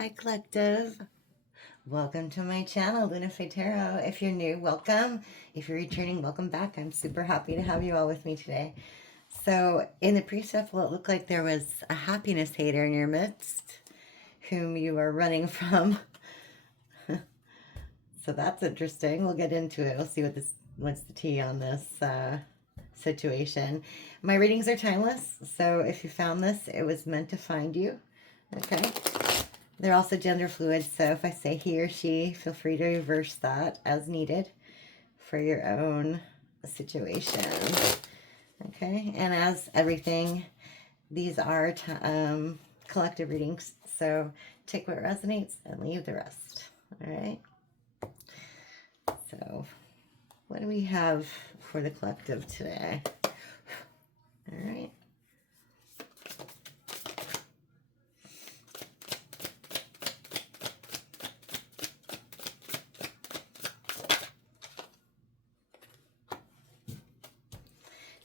Hi, Collective. Welcome to my channel, LunaFae Tarot. If you're new, welcome. If you're returning, welcome back. I'm super happy to have you all with me today. So, in the pre-shuffle, it looked like there was a happiness hater in your midst whom you are running from. So that's interesting. We'll get into it. We'll see what's the tea on this situation. My readings are timeless, so if you found this, it was meant to find you. Okay. They're also gender fluid, so if I say he or she, feel free to reverse that as needed for your own situation. Okay, and as everything, these are collective readings, so take what resonates and leave the rest. All right. So, what do we have for the collective today? All right.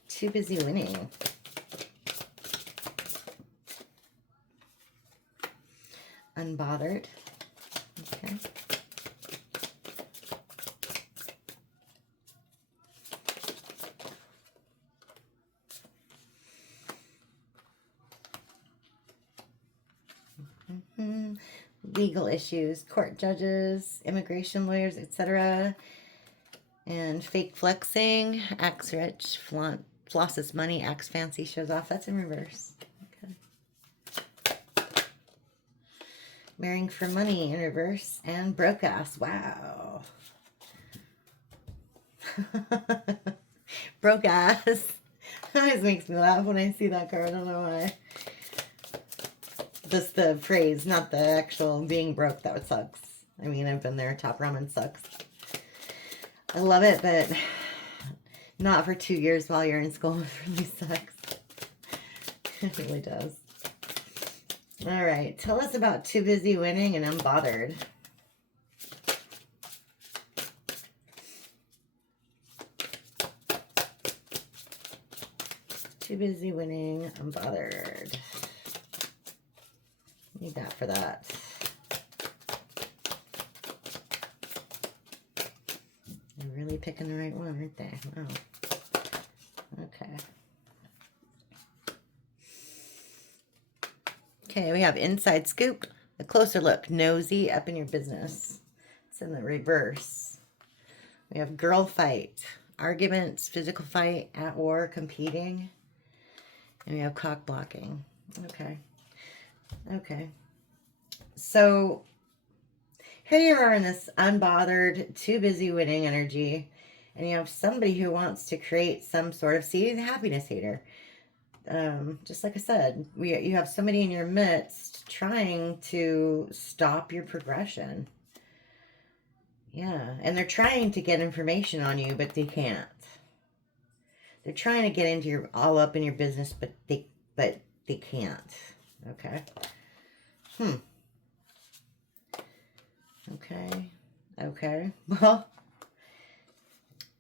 Too busy winning. Unbothered. Okay. Legal issues, court judges, immigration lawyers, etc. And fake flexing, acts rich, flosses money, acts fancy, shows off. That's in reverse. Okay. Marrying for money in reverse, and broke ass. Wow. Broke ass. That always makes me laugh when I see that card. I don't know why. Just the phrase, not the actual being broke. That sucks. I mean, I've been there. Top ramen sucks. I love it, but not for 2 years while you're in school. It really sucks. It really does. All right. Tell us about too busy winning and unbothered. Too busy winning, unbothered. Need that for that. They're really picking the right one, aren't they? Wow. Okay. Okay, we have inside scoop, a closer look, nosy, up in your business. It's in the reverse. We have girl fight, arguments, physical fight, at war, competing. And we have cock blocking. Okay. Okay. So here you are in this unbothered, too busy winning energy, and you have somebody who wants to create some sort of, see, the happiness hater. Just like I said, you have somebody in your midst trying to stop your progression. Yeah, and they're trying to get information on you, but they can't. They're trying to get into your, all up in your business, but they can't. Okay. Okay. Okay. Well,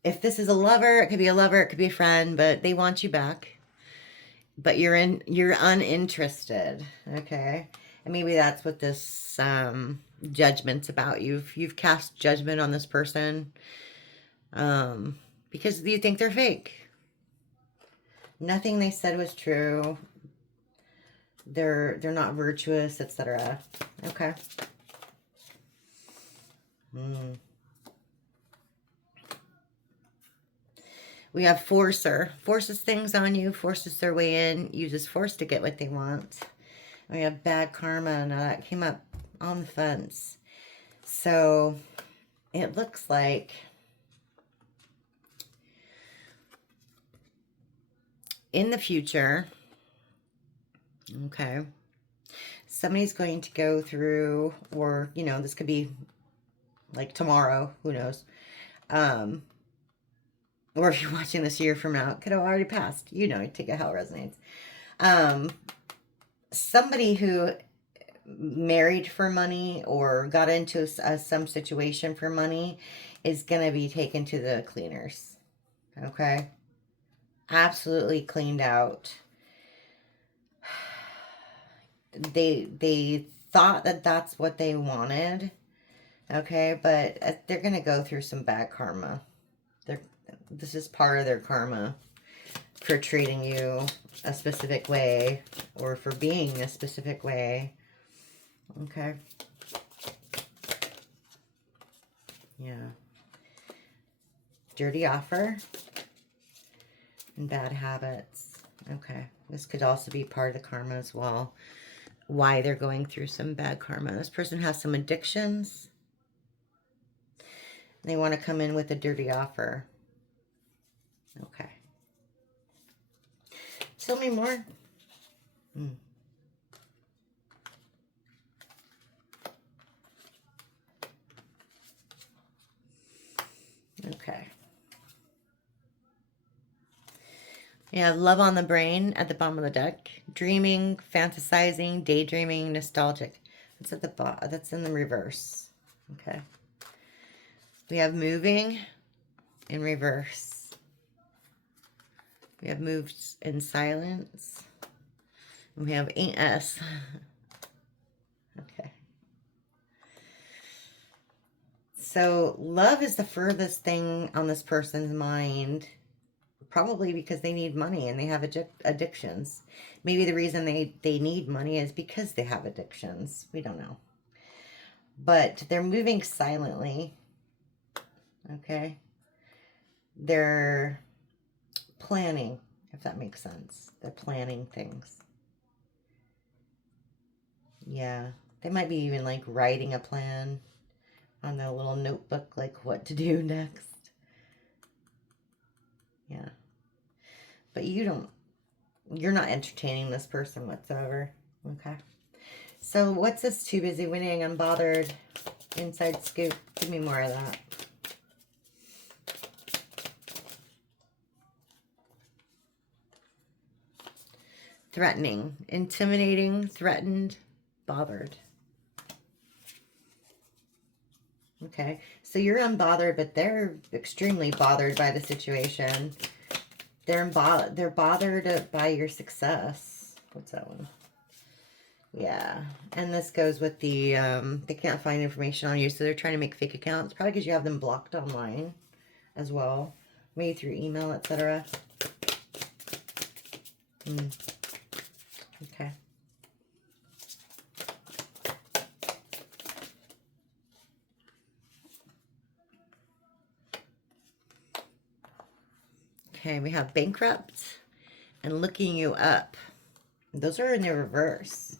if this is a lover, it could be a lover, it could be a friend, but they want you back. But you're uninterested. Okay. And maybe that's what this judgment's about. You've cast judgment on this person because you think they're fake. Nothing they said was true. They're not virtuous, etc. Okay. We have forcer. Forces things on you, forces their way in, uses force to get what they want. We have bad karma. Now that came up on the fence. So it looks like in the future, okay, somebody's going to go through, or, you know, this could be like tomorrow, who knows, or if you're watching this year from now, it could have already passed, you know, take it how it resonates. Somebody who married for money or got into some situation for money is going to be taken to the cleaners. Okay. Absolutely cleaned out. They thought that that's what they wanted. Okay, but they're going to go through some bad karma. This is part of their karma for treating you a specific way or for being a specific way. Okay. Yeah. Dirty offer and bad habits. Okay. This could also be part of the karma as well. Why they're going through some bad karma. This person has some addictions. They want to come in with a dirty offer. Okay. Tell me more. Okay. Yeah, love on the brain at the bottom of the deck. Dreaming, fantasizing, daydreaming, nostalgic. That's at the bottom. That's in the reverse. Okay. We have moving in reverse. We have moved in silence. And we have S. Okay. So love is the furthest thing on this person's mind. Probably because they need money and they have addictions. Maybe the reason they need money is because they have addictions. We don't know. But they're moving silently. Okay. They're planning, if that makes sense. They're planning things. Yeah. They might be even like writing a plan on their little notebook, like what to do next. Yeah. But you're not entertaining this person whatsoever. Okay. So what's this too busy winning, unbothered, inside scoop? Give me more of that. Threatening, intimidating, threatened, bothered. Okay. So you're unbothered, but they're extremely bothered by the situation. They're bothered by your success. What's that one? Yeah. And this goes with the, they can't find information on you, so they're trying to make fake accounts. Probably because you have them blocked online as well. Maybe through email, etc. Okay. Okay, we have bankrupt and looking you up. Those are in the reverse.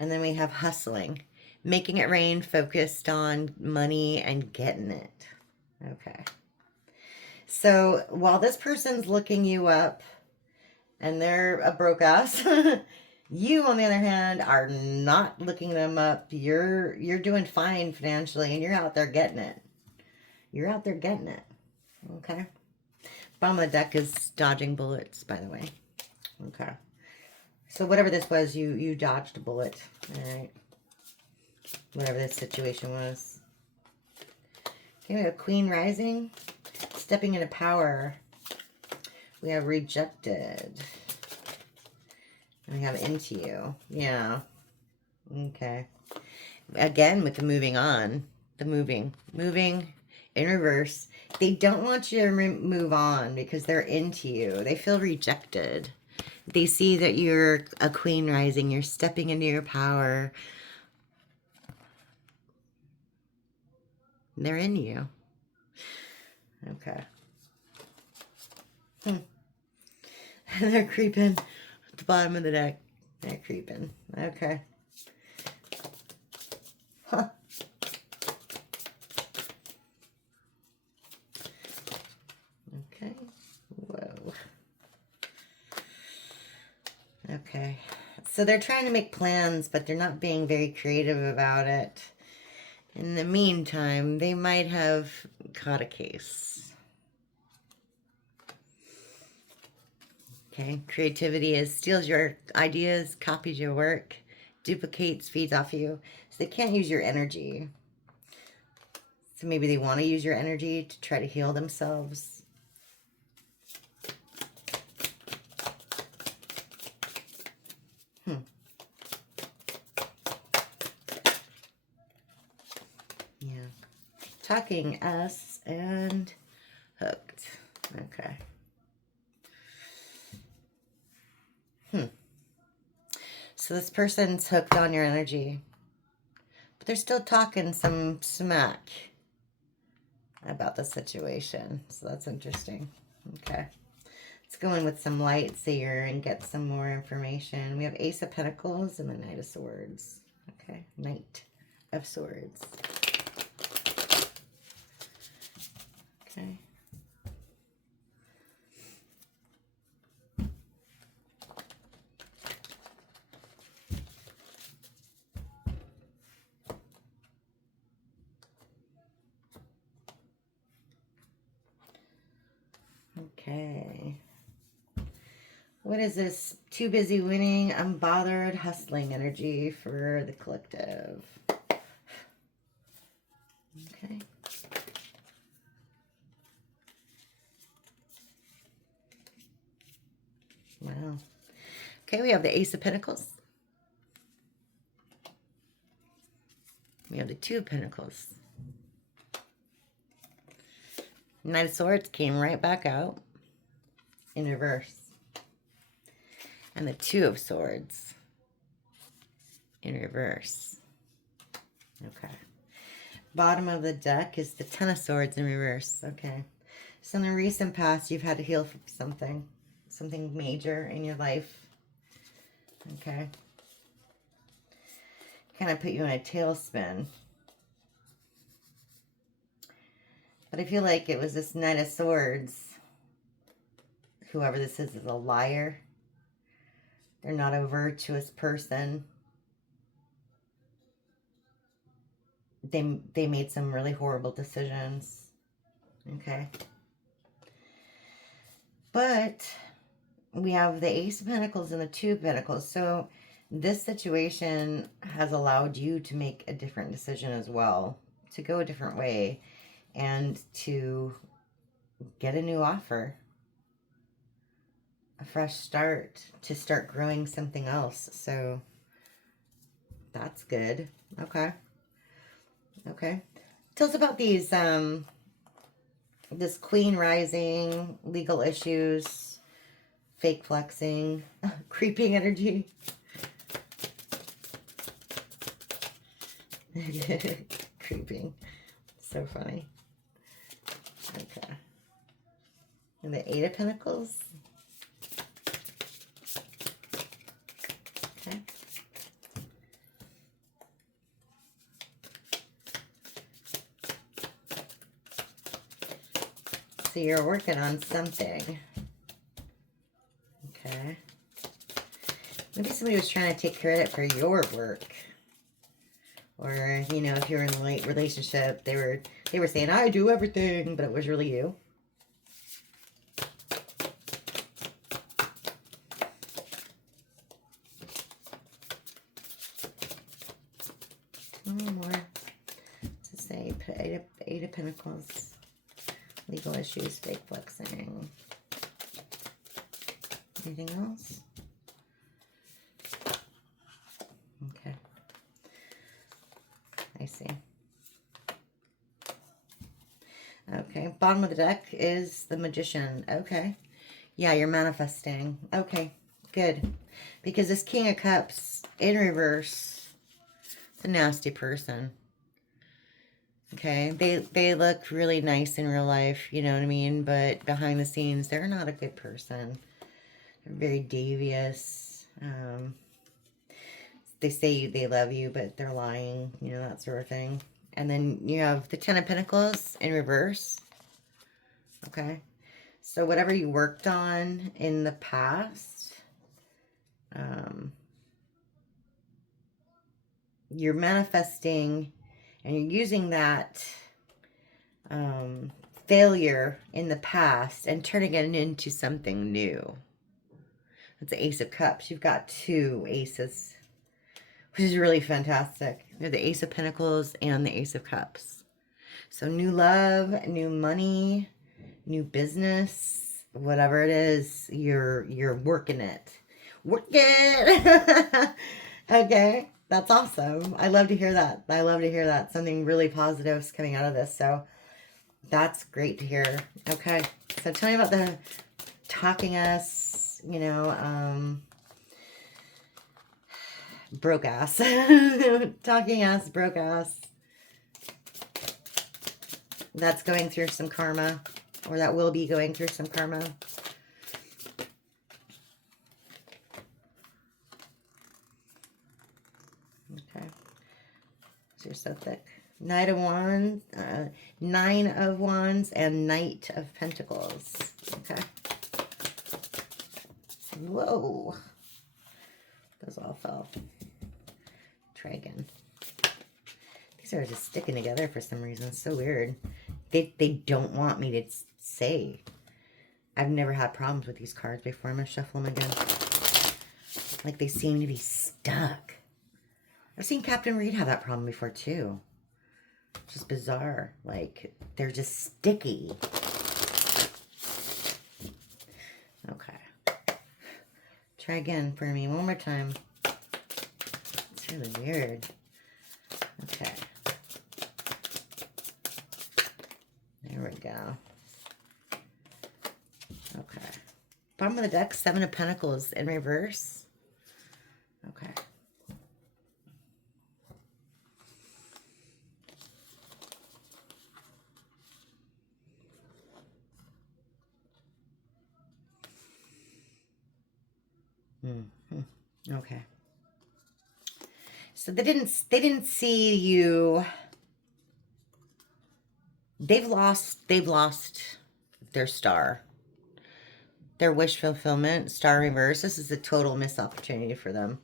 And then we have hustling, making it rain, focused on money and getting it. Okay. So while this person's looking you up and they're a broke ass, you, on the other hand, are not looking them up. You're doing fine financially and you're out there getting it. You're out there getting it. Okay. Bottom of the deck is dodging bullets, by the way. Okay. So whatever this was, you dodged a bullet. All right. Whatever this situation was. Okay, we have Queen Rising. Stepping into power. We have rejected. And we have into you. Yeah. Okay. Again, with the moving on. The moving. Moving in reverse. They don't want you to move on because they're into you. They feel rejected. They see that you're a queen rising. You're stepping into your power. They're in you. Okay. They're creeping at the bottom of the deck. They're creeping. Okay. Huh. Okay. Whoa. Okay. So they're trying to make plans, but they're not being very creative about it. In the meantime, they might have caught a case. Okay. Creativity steals your ideas, copies your work, duplicates, feeds off you. So they can't use your energy. So maybe they want to use your energy to try to heal themselves. attacking us and hooked. Okay. So this person's hooked on your energy, but they're still talking some smack about the situation. So that's interesting. Okay. Let's go in with some light seer and get some more information. We have Ace of Pentacles and the Knight of Swords. Okay. Knight of Swords. Okay. Okay. What is this? Too busy winning, unbothered, hustling energy for the collective. Okay. Wow. Okay, we have the Ace of Pentacles. We have the Two of Pentacles. Knight of Swords came right back out in reverse. And the Two of Swords in reverse. Okay. Bottom of the deck is the Ten of Swords in reverse. Okay. So in the recent past, you've had to heal from something major in your life. Okay. Kind of put you in a tailspin. But I feel like it was this Knight of Swords. Whoever this is a liar. They're not a virtuous person. They made some really horrible decisions. Okay. But we have the Ace of Pentacles and the Two of Pentacles. So this situation has allowed you to make a different decision as well. To go a different way. And to get a new offer. A fresh start. To start growing something else. So that's good. Okay. Okay. Tell us about these, this Queen rising, legal issues, fake flexing, creeping energy. Creeping. So funny. Okay. And the Eight of Pentacles. Okay. So you're working on something. Okay. Maybe somebody was trying to take credit for your work. Or, you know, if you're in a late relationship, they were saying, I do everything, but it was really you. One more to say, put Eight of Pentacles. Legal issues, fake flexing. Anything else? Okay. I see. Okay. Bottom of the deck is the Magician. Okay. Yeah, you're manifesting. Okay. Good. Because this King of Cups in reverse, it's a nasty person. Okay, they look really nice in real life, you know what I mean? But behind the scenes, they're not a good person. They're very devious. They say they love you, but they're lying, you know, that sort of thing. And then you have the Ten of Pentacles in reverse. Okay, so whatever you worked on in the past, you're manifesting. And you're using that failure in the past and turning it into something new. It's the Ace of Cups. You've got two aces, which is really fantastic. They're the Ace of Pentacles and the Ace of Cups. So new love, new money, new business, whatever it is, you're working it. Work it! Okay. That's awesome. I love to hear that. I love to hear that. Something really positive is coming out of this. So that's great to hear. Okay. So tell me about the talking us, you know, broke ass. Talking ass, broke ass. That's going through some karma, or that will be going through some karma. Okay. So you're so thick. Knight of Wands, Nine of Wands, and Knight of Pentacles. Okay. Whoa. Those all fell. Try again. These are just sticking together for some reason. It's so weird. They don't want me to say. I've never had problems with these cards before. I'm going to shuffle them again. Like they seem to be stuck. I've seen Captain Reed have that problem before too. Just bizarre. Like they're just sticky. Okay. Try again for me one more time. It's really weird. Okay. There we go. Okay. Bottom of the deck, Seven of Pentacles in reverse. Okay. Okay. So they didn't see you. They've lost their star. Their wish fulfillment, star reverse. This is a total missed opportunity for them.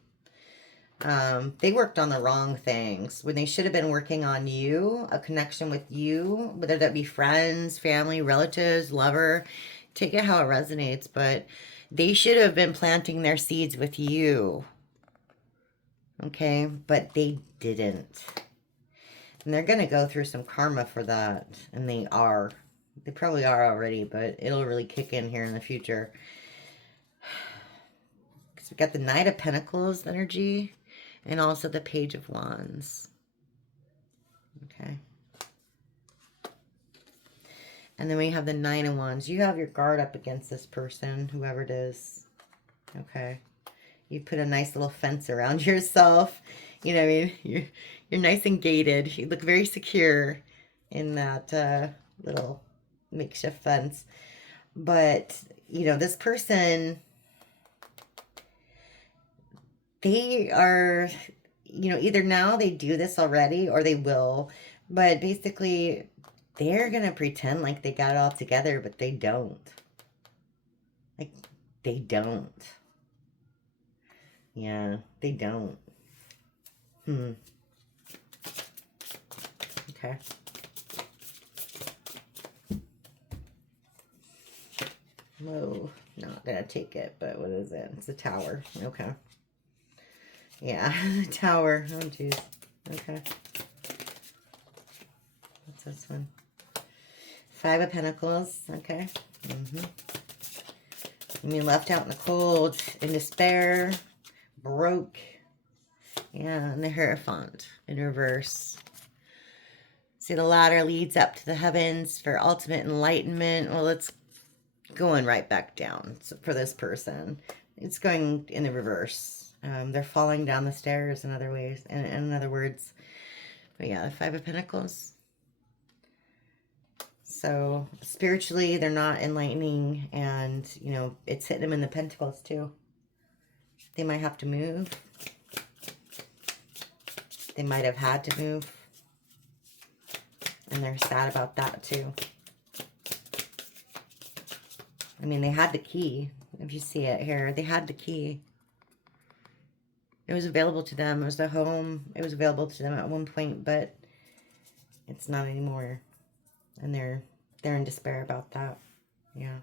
They worked on the wrong things when they should have been working on you, a connection with you, whether that be friends, family, relatives, lover. Take it how it resonates, but they should have been planting their seeds with you. Okay, but they didn't. And they're going to go through some karma for that. And they are. They probably are already, but it'll really kick in here in the future. Because we got the Knight of Pentacles energy and also the Page of Wands. Okay. And then we have the Nine of Wands. You have your guard up against this person, whoever it is. Okay. You put a nice little fence around yourself. You know what I mean? You're nice and gated. You look very secure in that little makeshift fence. But, you know, this person, they are, you know, either now they do this already or they will. But basically, they're going to pretend like they got it all together, but they don't. Like, they don't. Yeah, they don't. Okay. Whoa, not gonna take it, but what is it? It's a tower. Okay. Yeah, tower. Oh, jeez. Okay. What's this one? Five of Pentacles. Okay. You mean left out in the cold, in despair, broke. Yeah, and the Hierophant in reverse. See, the ladder leads up to the heavens for ultimate enlightenment. Well, it's going right back down for this person. It's going in the reverse. They're falling down the stairs in other ways, in other words. But yeah, the Five of Pentacles. So spiritually, they're not enlightening, and you know, it's hitting them in the pentacles too. They might have to move. They might have had to move. And they're sad about that too. I mean, they had the key. If you see it here, they had the key. It was available to them. It was the home. It was available to them at one point, but it's not anymore. And they're in despair about that. Yeah.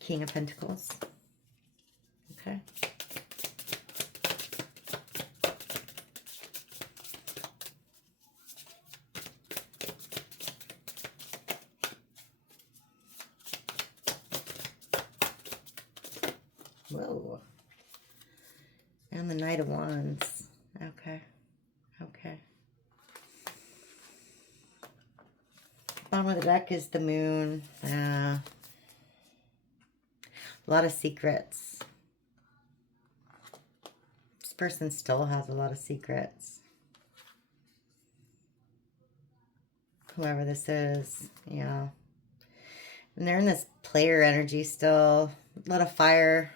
King of Pentacles. Okay. Whoa. And the Knight of Wands. Okay. Okay. Bottom of the deck is the Moon. A lot of secrets. This person still has a lot of secrets. Whoever this is. Yeah. And they're in this player energy still. A lot of fire.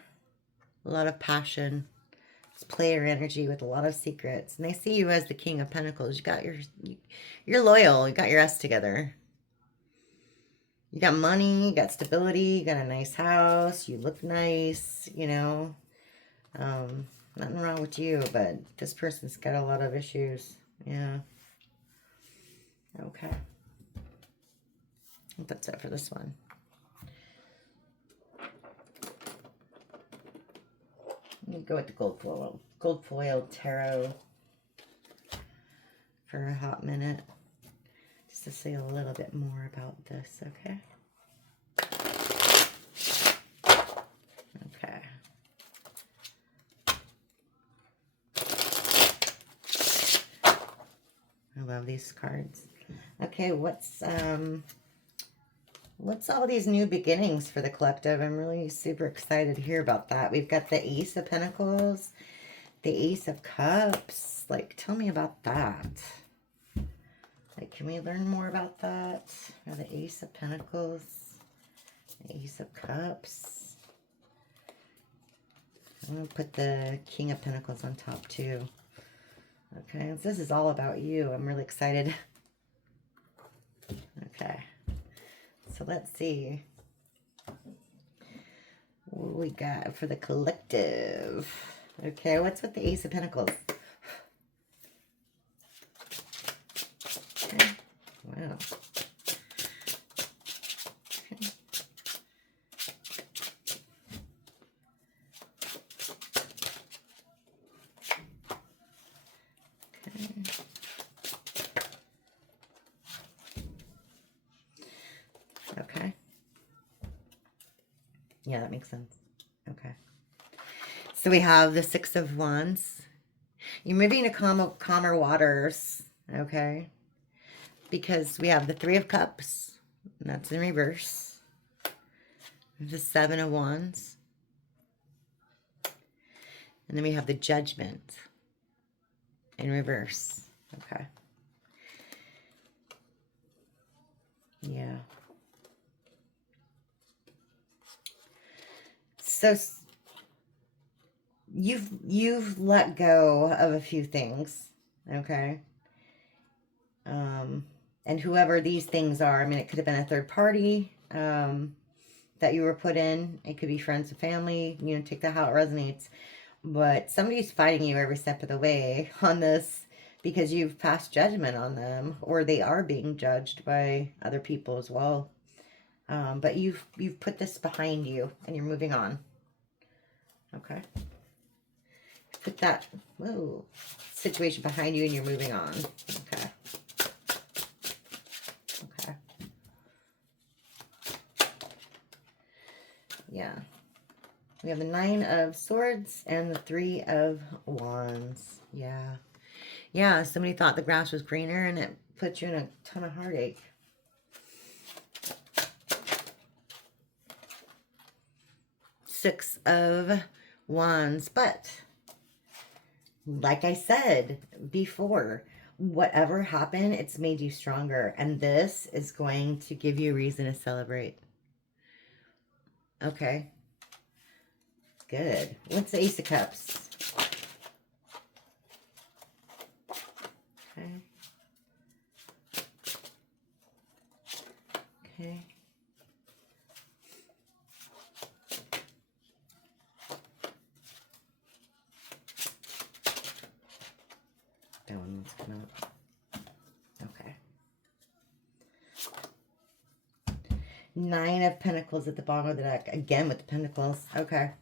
A lot of passion. It's player energy with a lot of secrets. And they see you as the King of Pentacles. You're loyal. You got your S together. You got money. You got stability. You got a nice house. You look nice. You know. Nothing wrong with you, but this person's got a lot of issues. Yeah. Okay. I think that's it for this one. Let me go with the gold foil tarot for a hot minute, just to say a little bit more about this, okay? Okay. I love these cards. Okay, what's all these new beginnings for the collective? I'm really super excited to hear about that. We've got the Ace of Pentacles, the Ace of Cups. Like, tell me about that. Like, can we learn more about that? Or the Ace of Pentacles, the Ace of Cups. I'm going to put the King of Pentacles on top too. Okay, so this is all about you. I'm really excited. Okay. So let's see what we got for the collective. Okay, what's with the Ace of Pentacles? Okay. Wow. Okay. Okay. Yeah, that makes sense. Okay. So we have the Six of Wands. You're moving to calmer waters, okay? Because we have the Three of Cups, and that's in reverse. The Seven of Wands. And then we have the Judgment in reverse. Okay. Yeah. So you've let go of a few things, okay? And whoever these things are, I mean, it could have been a third party that you were put in. It could be friends and family, you know, take that how it resonates. But somebody's fighting you every step of the way on this because you've passed judgment on them, or they are being judged by other people as well. But you've put this behind you and you're moving on. Okay. Put that situation behind you and you're moving on. Okay. Okay. Yeah. We have the Nine of Swords and the Three of Wands. Yeah. Yeah, somebody thought the grass was greener and it put you in a ton of heartache. Six of Wands. But, like I said before, whatever happened, it's made you stronger. And this is going to give you a reason to celebrate. Okay. Good. What's the Ace of Cups? Okay. Okay. That one wants to come out. Okay. Nine of Pentacles at the bottom of the deck. Again with the Pentacles. Okay.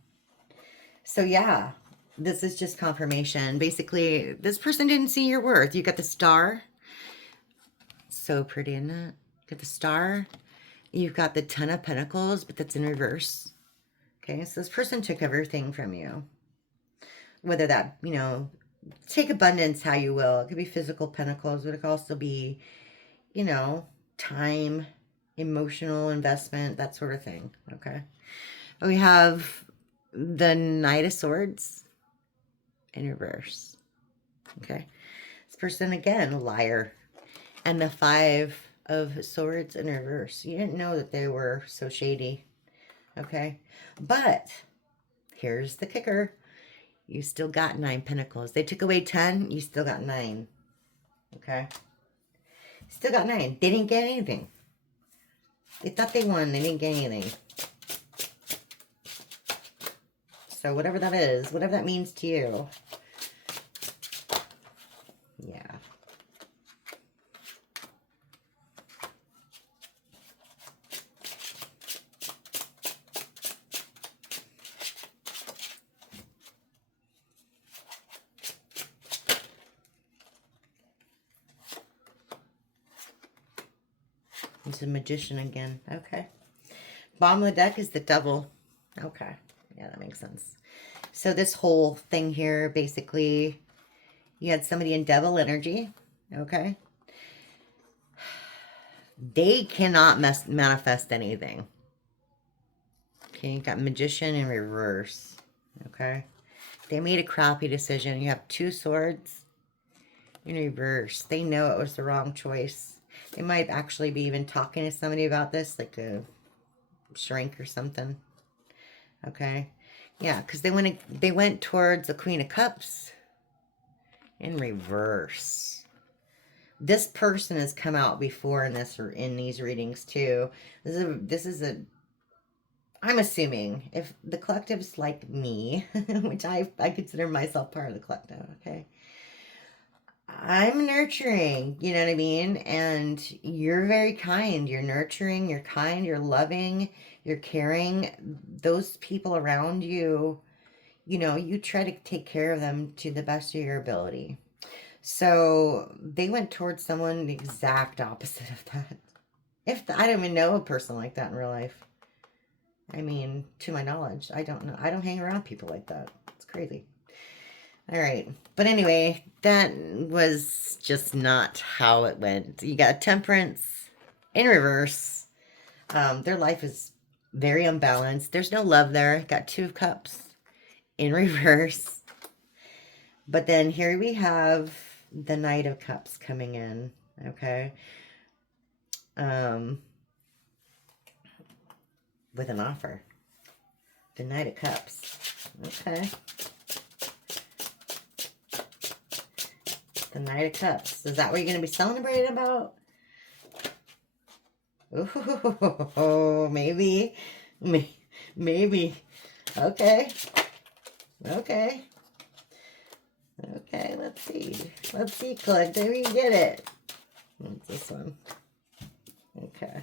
So yeah, this is just confirmation. Basically, this person didn't see your worth. You got the Star. So pretty, isn't it? You got the Star. You've got the Ten of Pentacles, but that's in reverse. Okay, so this person took everything from you. Whether that, you know, take abundance how you will. It could be physical pentacles, but it could also be, you know, time, emotional investment, that sort of thing. Okay. We have the Knight of Swords in reverse. Okay. This person, again, a liar. And the Five of Swords in reverse. You didn't know that they were so shady. Okay. But here's the kicker. You still got 9 pentacles. They took away 10. You still got 9. Okay. Still got 9. They didn't get anything. They thought they won. They didn't get anything. So whatever that is, whatever that means to you. Yeah. He's a magician again. Okay. Bottom of the deck is the devil. Okay. Yeah, that makes sense. So this whole thing here, basically, you had somebody in devil energy. Okay. They cannot manifest anything. Okay, you got magician in reverse. Okay. They made a crappy decision. You have 2 swords in reverse. They know it was the wrong choice. They might actually be even talking to somebody about this, like a shrink or something. Okay. Yeah, because they went towards the Queen of Cups in reverse. This person has come out before in these readings too. This is a I'm assuming if the collective's like me, which I consider myself part of the collective, okay? I'm nurturing, you know what I mean? And you're very kind. You're nurturing, you're kind, you're loving, you're caring. Those people around you, you know, you try to take care of them to the best of your ability. So they went towards someone the exact opposite of that. I don't even know a person like that in real life. I mean, to my knowledge, I don't know. I don't hang around people like that. It's crazy. All right. But anyway, that was just not how it went. You got Temperance in reverse. Their life is very unbalanced. There's no love there. Got 2 of Cups in reverse. But then here we have the Knight of Cups coming in. Okay. With an offer. The Knight of Cups. Okay. The Knight of Cups. Is that what you're going to be celebrating about? Oh, maybe. Maybe. Okay. Okay. Okay, let's see. Let's see, collector. We get it. What's this one? Okay.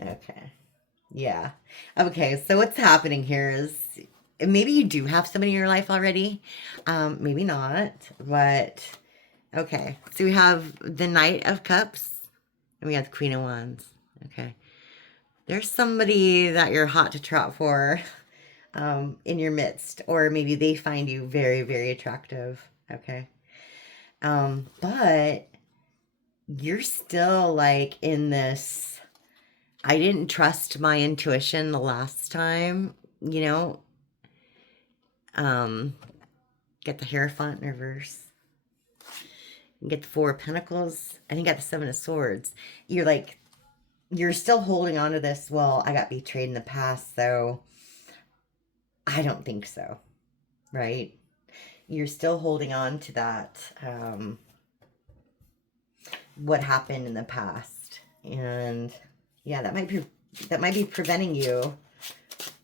Okay. Yeah. Okay, so what's happening here is maybe you do have somebody in your life already. Maybe not, but okay. So we have the Knight of Cups and we have the Queen of Wands. Okay. There's somebody that you're hot to trot for in your midst, or maybe they find you very, very attractive. Okay. But you're still like in this, I didn't trust my intuition the last time, you know. Get the Hierophant in reverse. You get the 4 of Pentacles. And you got the 7 of Swords. You're like, you're still holding on to this. Well, I got betrayed in the past, so I don't think so. Right? You're still holding on to that, what happened in the past. And yeah, that might be preventing you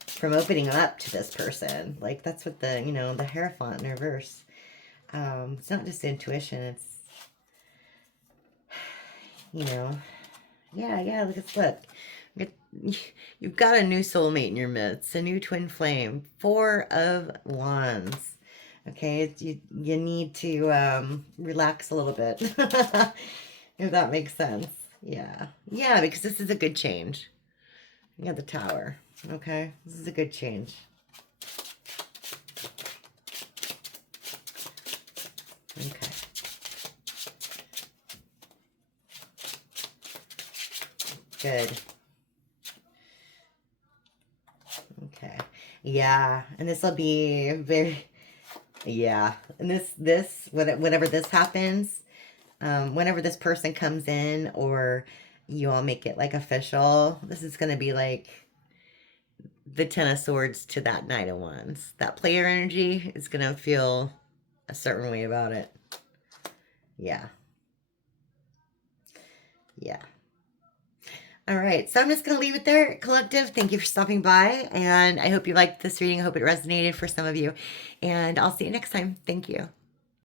from opening up to this person. Like, that's what the, you know, the Hierophant in reverse. It's not just intuition, it's, you know, yeah, look. You've got a new soulmate in your midst, a new twin flame, 4 of Wands. Okay, you need to relax a little bit, if that makes sense. Yeah, because this is a good change. You got the Tower. Okay, this is a good change. Okay. Good. Okay. Yeah, and this will be very, yeah. And whenever this happens, whenever this person comes in or you all make it like official, this is going to be like the Ten of Swords to that Knight of Wands. That player energy is going to feel a certain way about it. Yeah. Yeah. All right. So I'm just going to leave it there. Collective, thank you for stopping by. And I hope you liked this reading. I hope it resonated for some of you. And I'll see you next time. Thank you.